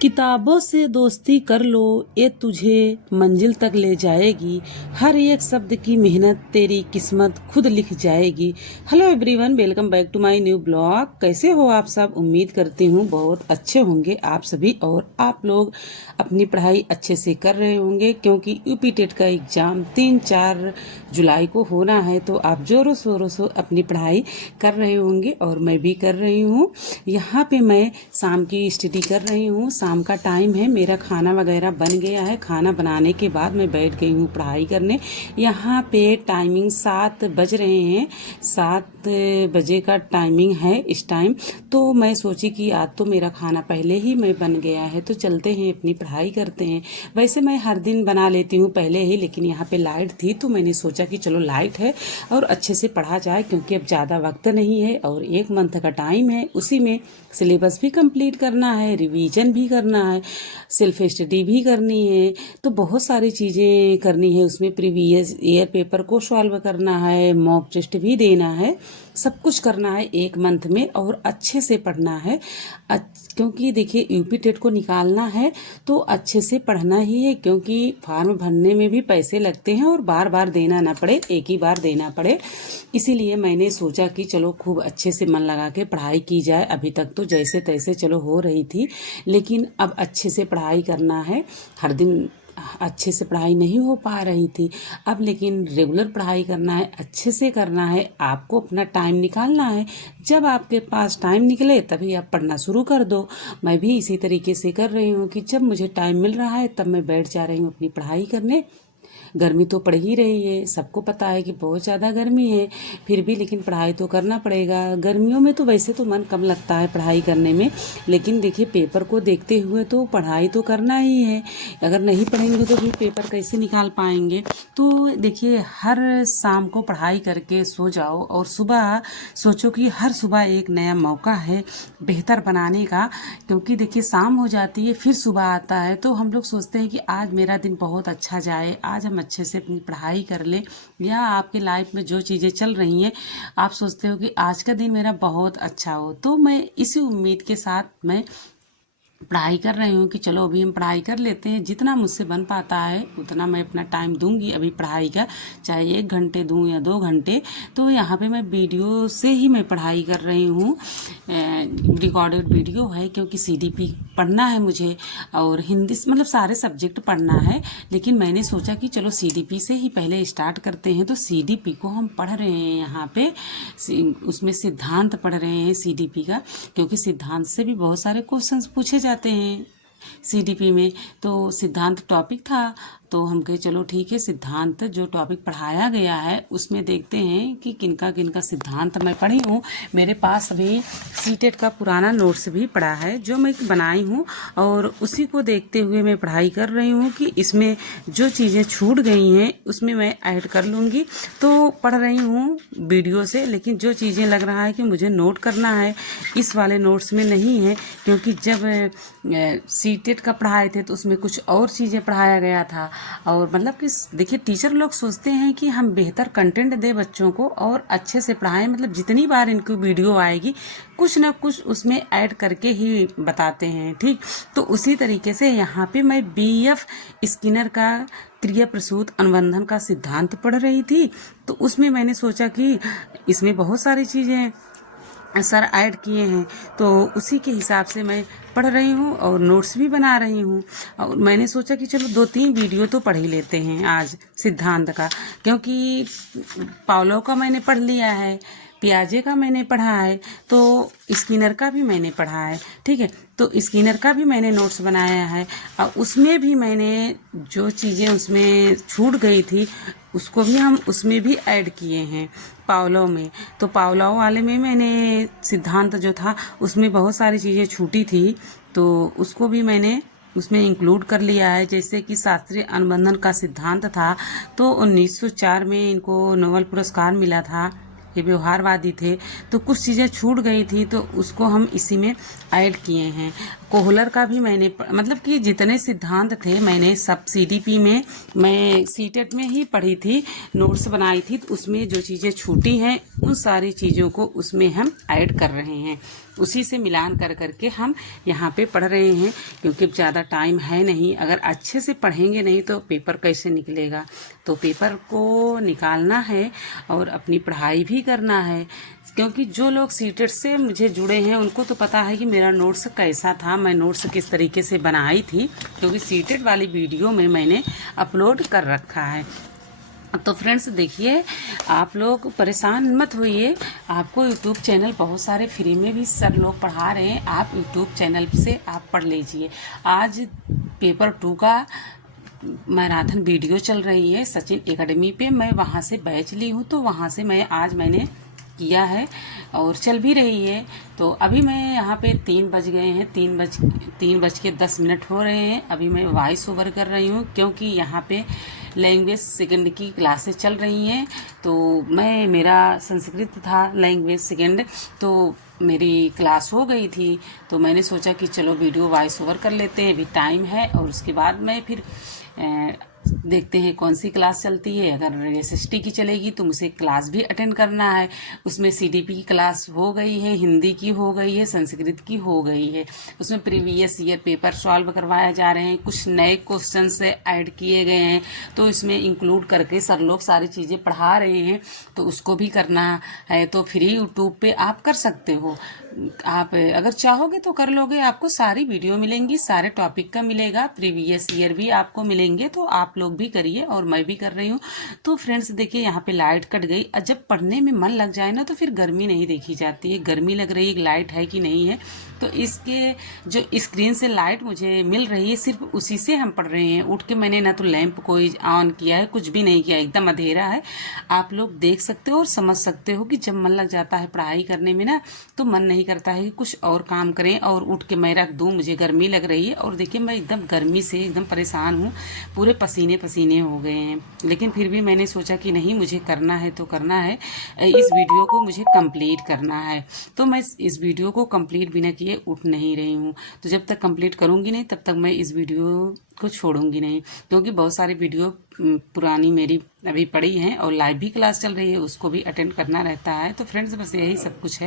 किताबों से दोस्ती कर लो, ये तुझे मंजिल तक ले जाएगी। हर एक शब्द की मेहनत तेरी किस्मत खुद लिख जाएगी। Hello everyone, welcome back to my new blog. कैसे हो आप सब? उम्मीद करती हूँ बहुत अच्छे होंगे आप सभी, और आप लोग अपनी पढ़ाई अच्छे से कर रहे होंगे, क्योंकि यूपी टेट का एग्ज़ाम 3-4 जुलाई को होना है। तो आप जोरों शोरों से अपनी पढ़ाई कर रहे होंगे और मैं भी कर रही हूँ। यहाँ पे मैं शाम की स्टडी कर रही हूँ। शाम का टाइम है, मेरा खाना वगैरह बन गया है। खाना बनाने के बाद मैं बैठ गई हूँ पढ़ाई करने। यहाँ पे टाइमिंग 7 बज रहे हैं, 7 बजे का टाइमिंग है इस टाइम। तो मैं सोची कि आज तो मेरा खाना पहले ही मैं बन गया है, तो चलते हैं अपनी पढ़ाई करते हैं। वैसे मैं हर दिन बना लेती हूँ पहले ही, लेकिन यहाँ पे लाइट थी तो मैंने सोचा कि चलो लाइट है और अच्छे से पढ़ा जाए, क्योंकि अब ज़्यादा वक्त नहीं है और 1 मंथ का टाइम है। उसी में सिलेबस भी कंप्लीट करना है, रिवीजन भी करना है, सेल्फ स्टडी भी करनी है। तो बहुत सारी चीज़ें करनी है उसमें। प्रीवियस ईयर पेपर को सॉल्व करना है, मॉक टेस्ट भी देना है, सब कुछ करना है 1 मंथ में, और अच्छे से पढ़ना है। क्योंकि देखिए यूपी टेट को निकालना है तो अच्छे से पढ़ना ही है, क्योंकि फॉर्म भरने में भी पैसे लगते हैं और बार बार देना ना पड़े, एक ही बार देना पड़े। इसीलिए मैंने सोचा कि चलो खूब अच्छे से मन लगा के पढ़ाई की जाए। अभी तक तो जैसे तैसे चलो हो रही थी, लेकिन अब अच्छे से पढ़ाई करना है। हर दिन अच्छे से पढ़ाई नहीं हो पा रही थी, अब लेकिन रेगुलर पढ़ाई करना है, अच्छे से करना है। आपको अपना टाइम निकालना है, जब आपके पास टाइम निकले तभी आप पढ़ना शुरू कर दो। मैं भी इसी तरीके से कर रही हूँ कि जब मुझे टाइम मिल रहा है तब मैं बैठ जा रही हूँ अपनी पढ़ाई करने। गर्मी तो पड़ ही रही है, सबको पता है कि बहुत ज़्यादा गर्मी है, फिर भी लेकिन पढ़ाई तो करना पड़ेगा। गर्मियों में तो वैसे तो मन कम लगता है पढ़ाई करने में, लेकिन देखिए पेपर को देखते हुए तो पढ़ाई तो करना ही है। अगर नहीं पढ़ेंगे तो फिर पेपर कैसे निकाल पाएंगे। तो देखिए हर शाम को पढ़ाई करके सो जाओ, और सुबह सोचो कि हर सुबह एक नया मौका है बेहतर बनाने का। क्योंकि देखिए शाम हो जाती है, फिर सुबह आता है, तो हम लोग सोचते हैं कि आज मेरा दिन बहुत अच्छा जाए, आज हम अच्छे से अपनी पढ़ाई कर लें। या आपके लाइफ में जो चीज़ें चल रही हैं, आप सोचते हो कि आज का दिन मेरा बहुत अच्छा हो। तो मैं इसी उम्मीद के साथ मैं पढ़ाई कर रही हूँ कि चलो अभी हम पढ़ाई कर लेते हैं। जितना मुझसे बन पाता है उतना मैं अपना टाइम दूंगी अभी पढ़ाई का, चाहे 1 घंटे दूं या 2 घंटे। तो यहाँ पे मैं वीडियो से ही मैं पढ़ाई कर रही हूँ, रिकॉर्डेड वीडियो है, क्योंकि सीडीपी पढ़ना है मुझे और हिंदी मतलब सारे सब्जेक्ट पढ़ना है। लेकिन मैंने सोचा कि चलो सीडीपी से ही पहले स्टार्ट करते हैं। तो सीडीपी को हम पढ़ रहे हैं यहाँ पे, उसमें सिद्धांत पढ़ रहे हैं सीडीपी का, क्योंकि सिद्धांत से भी बहुत सारे क्वेश्चंस पूछे जाते हैं सीडीपी में। तो सिद्धांत टॉपिक था, तो हम कहे चलो ठीक है, सिद्धांत जो टॉपिक पढ़ाया गया है उसमें देखते हैं कि किनका किनका सिद्धांत मैं पढ़ी हूँ। मेरे पास अभी सीटेट का पुराना नोट्स भी पड़ा है जो मैं बनाई हूँ, और उसी को देखते हुए मैं पढ़ाई कर रही हूँ कि इसमें जो चीज़ें छूट गई हैं उसमें मैं ऐड कर लूँगी। तो पढ़ रही हूँ वीडियो से, लेकिन जो चीज़ें लग रहा है कि मुझे नोट करना है इस वाले नोट्स में नहीं है, क्योंकि जब सीटेट का पढ़ाए थे तो उसमें कुछ और चीज़ें पढ़ाया गया था। और मतलब कि देखिए टीचर लोग सोचते हैं कि हम बेहतर कंटेंट दें बच्चों को और अच्छे से पढ़ाएं, मतलब जितनी बार इनकी वीडियो आएगी कुछ ना कुछ उसमें ऐड करके ही बताते हैं, ठीक। तो उसी तरीके से यहाँ पे मैं BF स्किनर का क्रिया प्रसूत अनुबंधन का सिद्धांत पढ़ रही थी। तो उसमें मैंने सोचा कि इसमें बहुत सारी चीज़ें सर ऐड किए हैं, तो उसी के हिसाब से मैं पढ़ रही हूँ और नोट्स भी बना रही हूँ। और मैंने सोचा कि चलो 2-3 वीडियो तो पढ़ ही लेते हैं आज सिद्धांत का, क्योंकि पावलो का मैंने पढ़ लिया है, पियाजे का मैंने पढ़ा है, तो स्किनर का भी मैंने पढ़ा है, ठीक है। तो स्किनर का भी मैंने नोट्स बनाया है, और उसमें भी मैंने जो चीज़ें उसमें छूट गई थी उसको भी हम उसमें भी ऐड किए हैं पावलो में। तो पावलो वाले में मैंने सिद्धांत जो था उसमें बहुत सारी चीज़ें छूटी थी, तो उसको भी मैंने उसमें इंक्लूड कर लिया है। जैसे कि शास्त्रीय अनुबंधन का सिद्धांत था, तो 1904 में इनको नोबेल पुरस्कार मिला था, ये व्यवहारवादी थे। तो कुछ चीज़ें छूट गई थी तो उसको हम इसी में ऐड किए हैं। कोहलर का भी मैंने मतलब कि जितने सिद्धांत थे मैंने सब सीडीपी में, मैं सीटेट में ही पढ़ी थी, नोट्स बनाई थी, तो उसमें जो चीज़ें छूटी हैं उन सारी चीज़ों को उसमें हम ऐड कर रहे हैं, उसी से मिलान कर करके हम यहाँ पे पढ़ रहे हैं। क्योंकि ज़्यादा टाइम है नहीं, अगर अच्छे से पढ़ेंगे नहीं तो पेपर कैसे निकलेगा। तो पेपर को निकालना है और अपनी पढ़ाई भी करना है। क्योंकि जो लोग सीटेट से मुझे जुड़े हैं उनको तो पता है कि मेरा नोट्स कैसा था, मैं नोट्स किस तरीके से बनाई थी, क्योंकि सीटेट वाली वीडियो में मैंने अपलोड कर रखा है। तो फ्रेंड्स देखिए, आप लोग परेशान मत होइए, आपको यूट्यूब चैनल बहुत सारे फ्री में भी सर लोग पढ़ा रहे हैं, आप यूट्यूब चैनल से आप पढ़ लीजिए। आज पेपर 2 का मैराथन वीडियो चल रही है सचिन एकेडमी पे, मैं वहाँ से बैच ली हूँ, तो वहाँ से मैंने किया है और चल भी रही है। तो अभी मैं यहाँ पे 3 बज गए हैं, 3:10 हो रहे हैं। अभी मैं वॉइस ओवर कर रही हूँ क्योंकि यहाँ पे लैंग्वेज सेकंड की क्लासेस चल रही हैं। तो मेरा संस्कृत था लैंग्वेज सेकंड, तो मेरी क्लास हो गई थी, तो मैंने सोचा कि चलो वीडियो वॉइस ओवर कर लेते हैं, अभी टाइम है। और उसके बाद मैं फिर देखते हैं कौन सी क्लास चलती है। अगर एसएसटी की चलेगी तो मुझे क्लास भी अटेंड करना है। उसमें सीडीपी की क्लास हो गई है, हिंदी की हो गई है, संस्कृत की हो गई है। उसमें प्रीवियस ईयर पेपर सॉल्व करवाए जा रहे हैं, कुछ नए क्वेश्चन से ऐड किए गए हैं, तो इसमें इंक्लूड करके सर लोग सारी चीज़ें पढ़ा रहे हैं, तो उसको भी करना है। तो फ्री यूट्यूब पे आप कर सकते हो, आप अगर चाहोगे तो कर लोगे, आपको सारी वीडियो मिलेंगी, सारे टॉपिक का मिलेगा, प्रीवियस ईयर भी आपको मिलेंगे। तो आप लोग भी करिए और मैं भी कर रही हूँ। तो फ्रेंड्स देखिए, यहाँ पे लाइट कट गई। और जब पढ़ने में मन लग जाए ना तो फिर गर्मी नहीं देखी जाती है, गर्मी लग रही है लाइट है कि नहीं है। तो इसके जो स्क्रीन से लाइट मुझे मिल रही है सिर्फ उसी से हम पढ़ रहे हैं। उठ के मैंने ना तो लैंप कोई ऑन किया है, कुछ भी नहीं किया, एकदम अंधेरा है। आप लोग देख सकते हो और समझ सकते हो कि जब मन लग जाता है पढ़ाई करने में ना, तो मन नहीं करता है कि कुछ और काम करें और उठ के मैं रख दूं, मुझे गर्मी लग रही है। और देखिए, मैं एकदम गर्मी से एकदम परेशान हूँ, पूरे पसीने पसीने हो गए हैं। लेकिन फिर भी मैंने सोचा कि नहीं, मुझे करना है तो करना है, इस वीडियो को मुझे कंप्लीट करना है। तो मैं इस वीडियो को कंप्लीट बिना किए उठ नहीं रही हूँ। तो जब तक कंप्लीट करूँगी नहीं तब तक मैं इस वीडियो को छोड़ूंगी नहीं, क्योंकि बहुत सारी वीडियो पुरानी मेरी अभी पड़ी हैं और लाइव भी क्लास चल रही है, उसको भी अटेंड करना रहता है। तो फ्रेंड्स बस यही सब कुछ है।